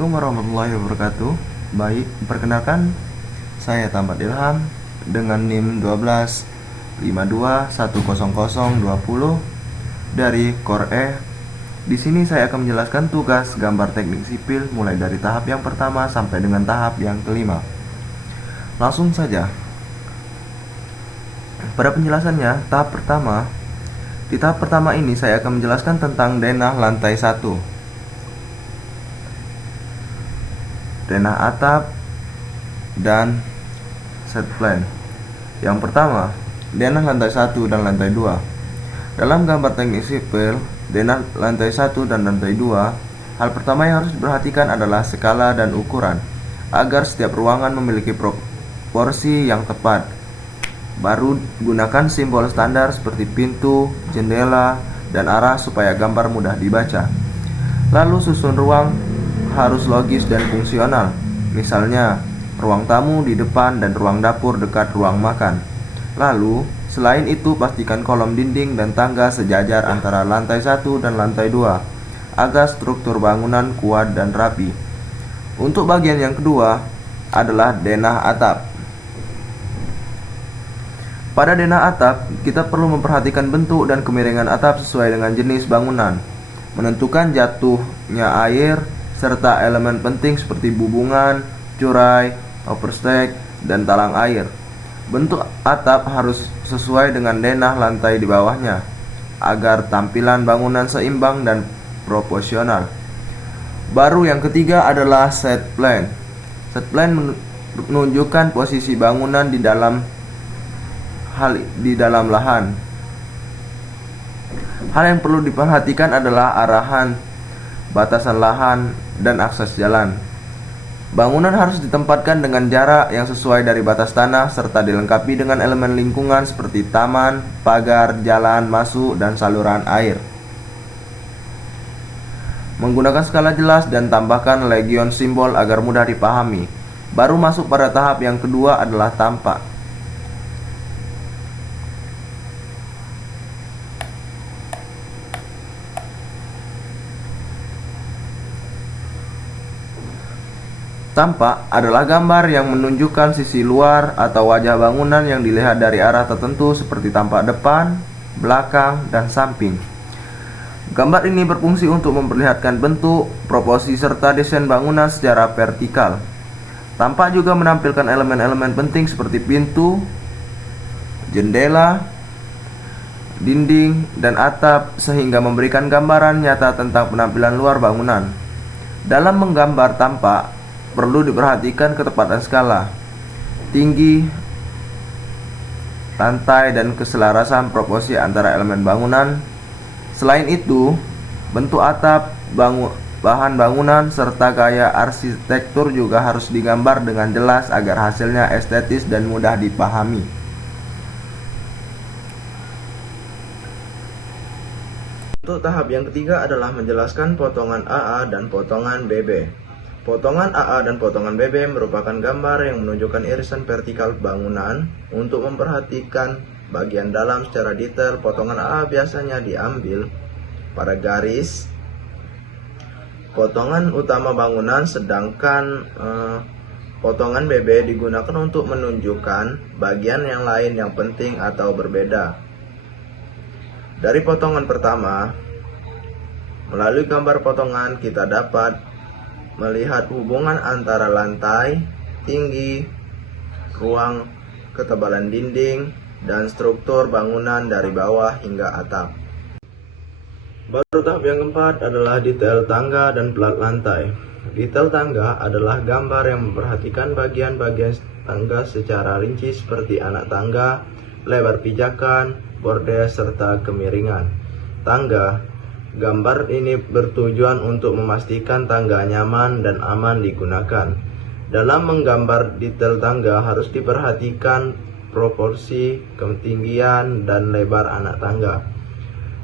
Assalamualaikum warahmatullahi wabarakatuh. Baik, perkenalkan saya Tambat Ilham dengan NIM 1252100020 dari Core E. Di sini saya akan menjelaskan tugas gambar teknik sipil mulai dari tahap yang pertama sampai dengan tahap yang kelima. Langsung saja. Pada penjelasannya, di tahap pertama ini saya akan menjelaskan tentang denah lantai 1. Denah atap dan set plan. Yang pertama, denah lantai 1 dan lantai 2. Dalam gambar teknik sipil, denah lantai 1 dan lantai 2, hal pertama yang harus diperhatikan adalah skala dan ukuran agar setiap ruangan memiliki proporsi yang tepat. Baru gunakan simbol standar seperti pintu, jendela, dan arah supaya gambar mudah dibaca. Lalu susun ruang harus logis dan fungsional. Misalnya, ruang tamu di depan dan ruang dapur dekat ruang makan. Lalu, selain itu pastikan kolom dinding dan tangga sejajar antara lantai 1 dan lantai 2 agar struktur bangunan kuat dan rapi. Untuk bagian yang kedua adalah denah atap. Pada denah atap, kita perlu memperhatikan bentuk dan kemiringan atap sesuai dengan jenis bangunan, menentukan jatuhnya air, serta elemen penting seperti bubungan, curai, overstack, dan talang air. Bentuk atap harus sesuai dengan denah lantai di bawahnya, agar tampilan bangunan seimbang dan proporsional. Baru yang ketiga adalah set plan. Set plan menunjukkan posisi bangunan di dalam lahan. Hal yang perlu diperhatikan adalah arahan, batasan lahan, dan akses jalan. Bangunan harus ditempatkan dengan jarak yang sesuai dari batas tanah serta dilengkapi dengan elemen lingkungan seperti taman, pagar, jalan masuk, dan saluran air. Menggunakan skala jelas dan tambahkan legion simbol agar mudah dipahami. Baru masuk pada tahap yang kedua adalah tampak. Tampak adalah gambar yang menunjukkan sisi luar atau wajah bangunan yang dilihat dari arah tertentu seperti tampak depan, belakang, dan samping. Gambar ini berfungsi untuk memperlihatkan bentuk, proporsi, serta desain bangunan secara vertikal. Tampak juga menampilkan elemen-elemen penting seperti pintu, jendela, dinding, dan atap sehingga memberikan gambaran nyata tentang penampilan luar bangunan. Dalam menggambar tampak, perlu diperhatikan ketepatan skala, tinggi, lantai, dan keselarasan proporsi antara elemen bangunan. Selain itu, bentuk atap, bahan bangunan, serta gaya arsitektur juga harus digambar dengan jelas agar hasilnya estetis dan mudah dipahami. Untuk tahap yang ketiga adalah menjelaskan potongan AA dan potongan BB. Potongan AA dan potongan BB merupakan gambar yang menunjukkan irisan vertikal bangunan. Untuk memperhatikan bagian dalam secara detail, potongan AA biasanya diambil pada garis potongan utama bangunan, sedangkan potongan BB digunakan untuk menunjukkan bagian yang lain yang penting atau berbeda. Dari potongan pertama, melalui gambar potongan kita dapat melihat hubungan antara lantai, tinggi, ruang, ketebalan dinding, dan struktur bangunan dari bawah hingga atap. Baru tahap yang keempat adalah detail tangga dan plat lantai. Detail tangga adalah gambar yang memperhatikan bagian-bagian tangga secara rinci seperti anak tangga, lebar pijakan, bordes, serta kemiringan tangga. Gambar ini bertujuan untuk memastikan tangga nyaman dan aman digunakan. Dalam menggambar detail tangga harus diperhatikan proporsi, ketinggian, dan lebar anak tangga.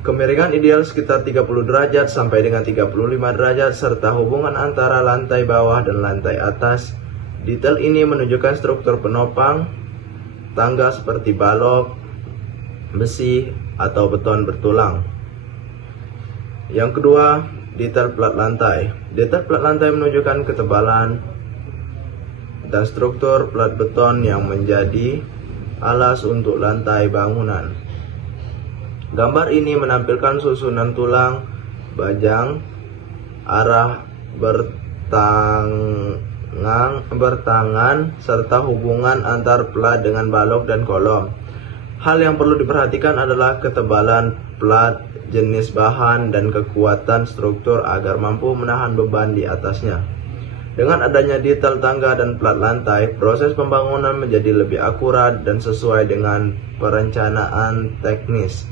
Kemiringan ideal sekitar 30 derajat sampai dengan 35 derajat serta hubungan antara lantai bawah dan lantai atas. Detail ini menunjukkan struktur penopang tangga seperti balok, besi, atau beton bertulang. Yang kedua, detail plat lantai. Detail plat lantai menunjukkan ketebalan dan struktur plat beton yang menjadi alas untuk lantai bangunan. Gambar ini menampilkan susunan tulang, bajang, arah bertangan, serta hubungan antar plat dengan balok dan kolom. Hal yang perlu diperhatikan adalah ketebalan plat, jenis bahan, dan kekuatan struktur agar mampu menahan beban di atasnya. Dengan adanya detail tangga dan plat lantai, proses pembangunan menjadi lebih akurat dan sesuai dengan perencanaan teknis.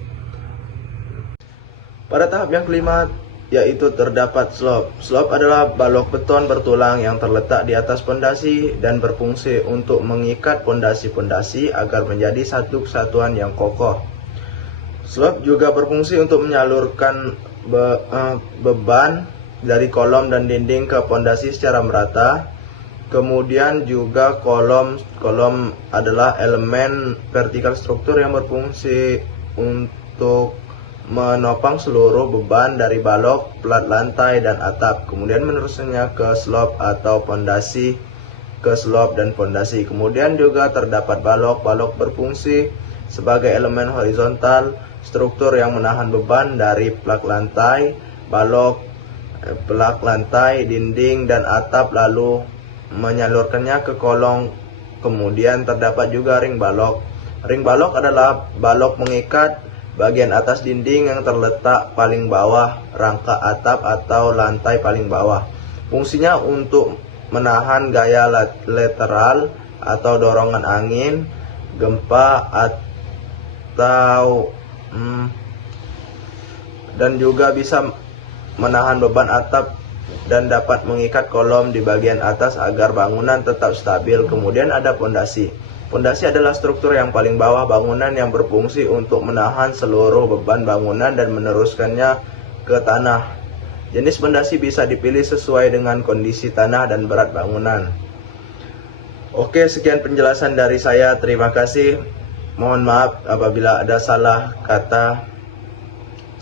Pada tahap yang kelima, yaitu terdapat slope. Slope adalah balok beton bertulang yang terletak di atas pondasi dan berfungsi untuk mengikat pondasi-pondasi agar menjadi satu kesatuan yang kokoh. Slope juga berfungsi untuk menyalurkan beban dari kolom dan dinding ke pondasi secara merata. Kemudian juga kolom adalah elemen vertikal struktur yang berfungsi untuk menopang seluruh beban dari balok, plat lantai, dan atap. Kemudian menerusnya ke slope atau pondasi, ke slope dan pondasi. Kemudian juga terdapat balok. Balok berfungsi sebagai elemen horizontal struktur yang menahan beban dari plak lantai, balok, plak lantai, dinding, dan atap, lalu menyalurkannya ke kolong. Kemudian terdapat juga ring balok. Ring balok adalah balok mengikat bagian atas dinding yang terletak paling bawah rangka atap atau lantai paling bawah. Fungsinya untuk menahan gaya lateral atau dorongan angin, gempa, atau dan juga bisa menahan beban atap dan dapat mengikat kolom di bagian atas agar bangunan tetap stabil. Kemudian ada pondasi. Pondasi adalah struktur yang paling bawah bangunan yang berfungsi untuk menahan seluruh beban bangunan dan meneruskannya ke tanah. Jenis pondasi bisa dipilih sesuai dengan kondisi tanah dan berat bangunan. Oke, sekian penjelasan dari saya. Terima kasih. Mohon maaf apabila ada salah kata.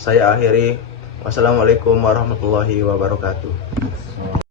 Saya akhiri. Wassalamualaikum warahmatullahi wabarakatuh.